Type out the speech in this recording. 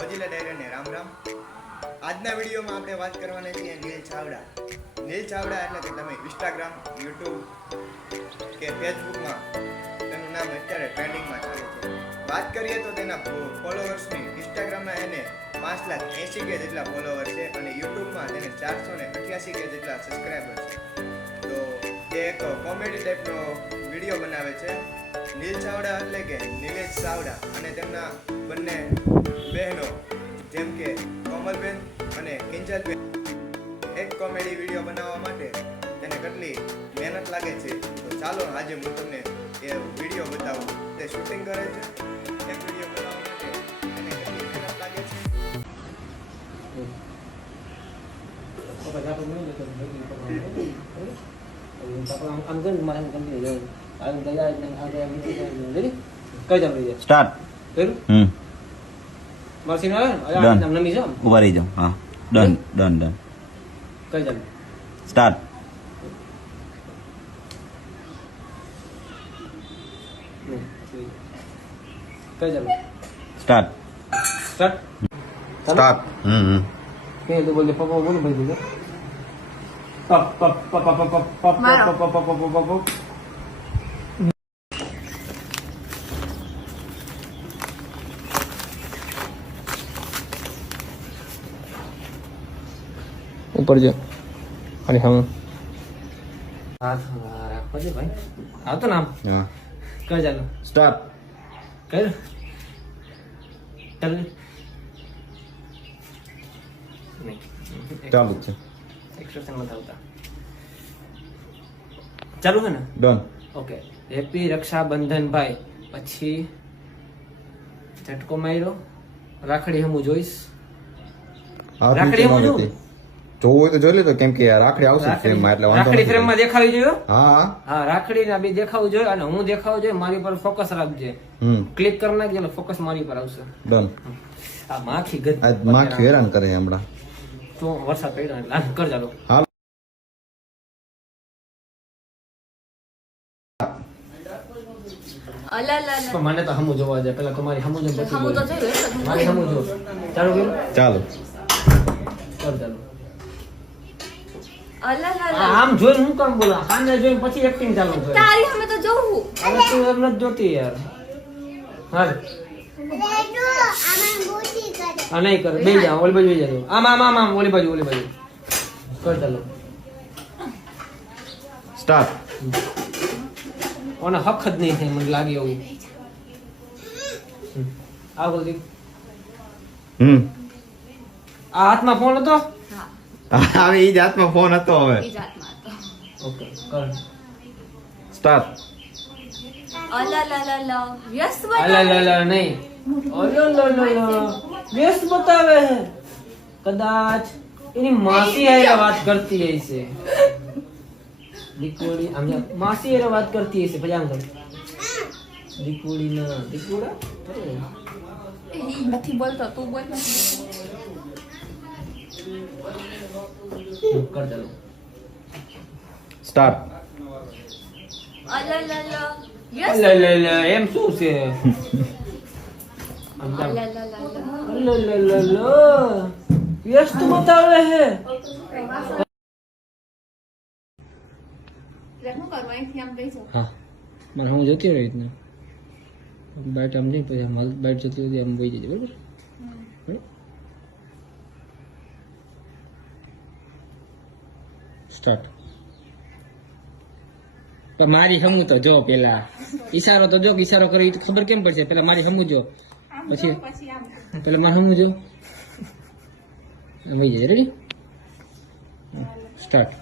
મોજીલા ડાયરાને રામ રામ. આજના વિડીયોમાં આપણે વાત કરવાના છીએ નીલ ચાવડા. નીલ ચાવડા એટલે કે તમે ઇન્સ્ટાગ્રામ, યુટ્યુબ કે ફેસબુકમાં તેનું નામ અત્યારે ટ્રેન્ડિંગમાં ચાલે છે. વાત કરીએ તો તેના ફોલોવર્સની ઇન્સ્ટાગ્રામના એને 5,80,000 કે જેટલા ફોલોવર છે અને યુટ્યુબમાં તેને 488 કે જેટલા સબસ્ક્રાઈબર છે. તો તે એક કોમેડી ટાઈપનો વિડીયો બનાવે છે. નીલ ચાવડા એટલે કે નિલેશ ચાવડા અને તેમના બંને બહેનો જેમ કે કોમલબેન અને કિંજલબેન એક કોમેડી વિડીયો બનાવવા માટે તેને કેટલી મહેનત લાગે છે. તો ચાલો આજે હું તમને એ વિડીયો બતાવું. તે શૂટિંગ કરે છે. એક વિડીયો બનાવવા માટે તેને કેટલી મહેનત લાગે છે. સ્ટાર્ટ. ઉભા રહી જાઓ. હા, done done done. Start. Start. Start. બોલે પપ્પા બોલો ભાઈ દીધો પપ પપ પપ પપ પપ પપ પપ પપ ઉપર જો અને હમ હાથ રાખો છે ભાઈ. આવતો નામ હા, કર ચાલો. સ્ટાર્ટ. કર ચાલ. ચાલુ છે. એક્સપ્રેશન મત આવતા. ચાલુ છે ને? ડન. ઓકે. હેપી રક્ષાબંધન ભાઈ. પછી ઝટકો માર્યો. રાખડી હું જોઈશ. રાખડી હું જોઉં. જોવું હોય તો જોઈ લેતો, કેમ કે રાખડી આવશે ફ્રેમમાં એટલે વાંધો રાખડી નથી. ફ્રેમમાં દેખાવી જોઈએ. હા હા, રાખડી ના બી દેખાવું જોઈએ અને હું દેખાવું જોઈએ. મારી પર ફોકસ રાખજે. ક્લિક કરી નાખજે એટલે ફોકસ મારી પર આવશે. ડન. આ માખી ગદ આજ માખી હેરાન કરે હમણાં. તો વરસાદ પડ્યો એટલે આ કર ચાલો. હાલ. પણ મને તો હમું જોવા જાય. પેલા તમારી હમું જો પછી બોલ. મારી હમું જો. ચાલુ કર્યું? ચાલો. કર ચાલો. આમ જોઈને હું કામ બોલા? સામે જોઈને પછી એક્ટિંગ ચાલુ કરે. તારી સામે તો જોઉં. હવે તું એમ નથી જોતી યાર. હાલ. આ નહીં કરે. બે જા ઓલી બાજુ બે જા. આમ આમ આમ આમ ઓલી બાજુ કર ચાલો. સ્ટાર્ટ. ઓને હક જ નહીં થાય મને લાગે એવું. આ બોલતી. આ હાથમાં ફોન હતો. હવે ઈ જાતમાં ફોન હતો. હવે ઈ જાતમાં હતો. ઓકે કર. સ્ટાર્ટ. અલલલલ વ્યસ્ત અલા લા લા નહીં. અલલલલ વ્યસ્ત બતાવે છે. કદાચ એની માસી હારે વાત કરતી હશે. દીકુડી આમ માસી હારે વાત કરતી હશે. પછી આમ કર. દીકુડી ના દીકુડા ઈ નથી બોલતો, તું બોલ. કર ચાલો. સ્ટાર્ટ. અલલલ વ્યસ્ત અલલલ એમ શું છે? અલલલ અલલલ વ્યસ્ત બતાવે છે. હું કરું અહીંથી આમ લઈ જાઉં. હા, મને હું જતી રહી રીતના બાઈટ આમ નહીં, પછી બાઈટ જતી હતી આમ વહી જજે. બરાબર? સ્ટાર્ટ. પણ મારી હમું તો જો. પેલા ઈશારો તો જો. ઈશારો કરી તો ખબર કેમ પડશે? પેલા મારી હમું જો. પછી પેલા મારી હમું જો. વહી જાય. રેડી? સ્ટાર્ટ.